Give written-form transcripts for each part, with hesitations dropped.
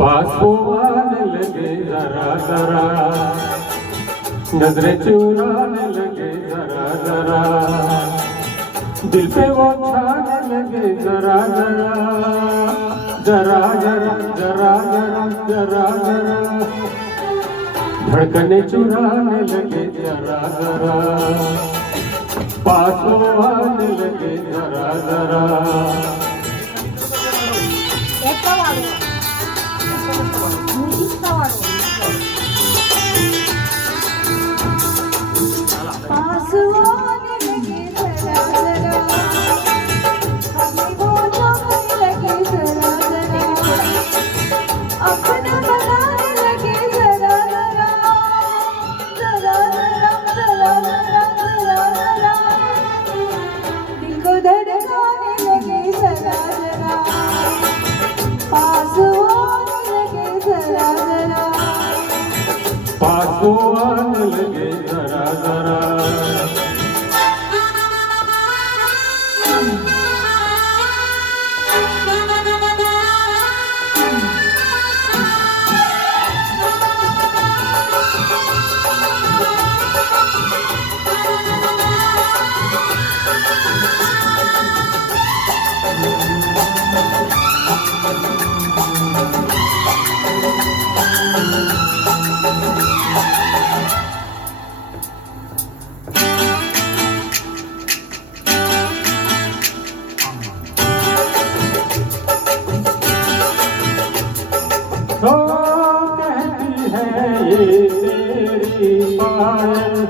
पासवाने लगे जरा जरा, नजरें चुराने लगे जरा जरा, दिल पे वो छाने लगे जरा जरा, जरा जरा जरा जरा जरा जरा, धड़कने चुराने लगे जरा जरा, पासवाने लगे जरा जरा। पासवाने लगे जरा जरा, तो कहती है ये तेरी पायल,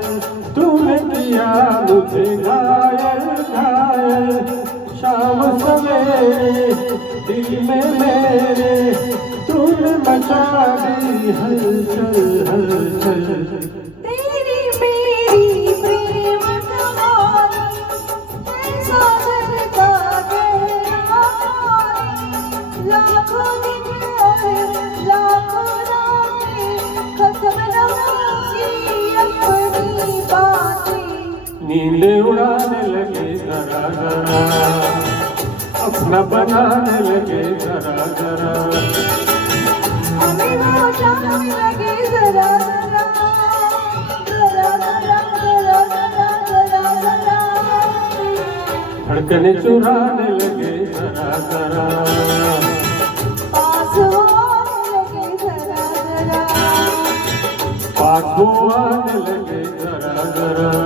तूने किया मुझे घायल घायल, शाम सवेरे दिल में मेरे तूने मचा दी हलचल हलचल। तेरी मेरी प्रेम कहानी ऐसा दिल का गहरा पानी, लाखों दिन लाखों रातें खत्म न होगी अपनी बातें। नींदें उड़ाने लगे जरा जरा, अपना बनाने लगे जरा जरा, हमें वो जानने लगे जरा जरा, जरा जरा जरा जरा जरा जरा, धड़कने चुराने लगे जरा जरा, पासवाने लगे जरा जरा।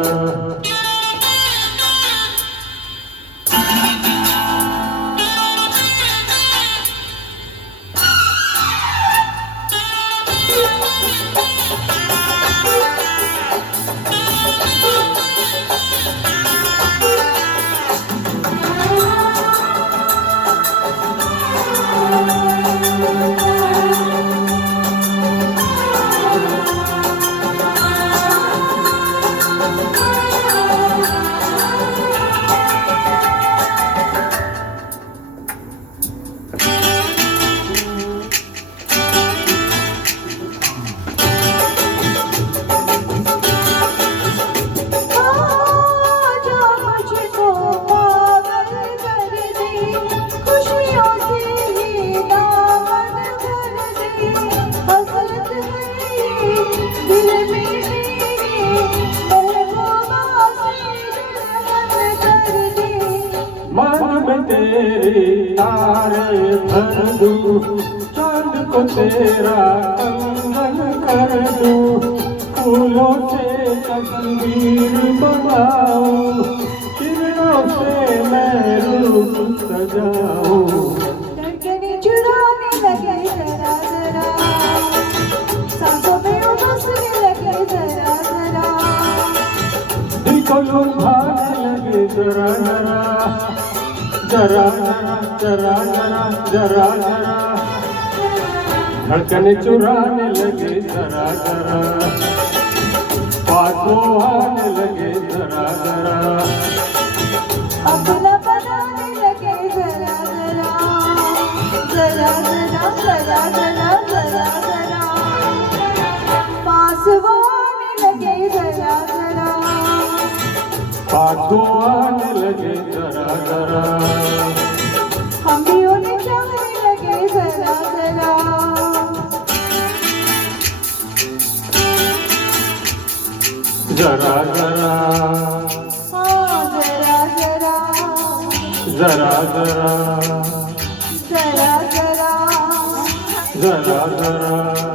तेरे तारे भर दूं, चांद को तेरा कंगन कर दूं, फूलों से तस्वीर बनाऊं, किरणों से मैं रूप सजाऊं। धड़कनें चुराने लगे जरा जरा, सांसों में को लुभाने लगे जरा जरा जरा जरा जरा जरा जरा धड़कन चुराने लगे जरा जरा पासों आने लगे जरा जरा अपना बनाने लगे जरा जरा जरा जरा जरा जरा जरा जरा पास वो आने लगे जरा जरा पासों आने लगे जरा जरा हम भी उन्हें चाहने लगे जरा जरा जरा जरा हाँ जरा जरा जरा जरा जरा जरा जरा जरा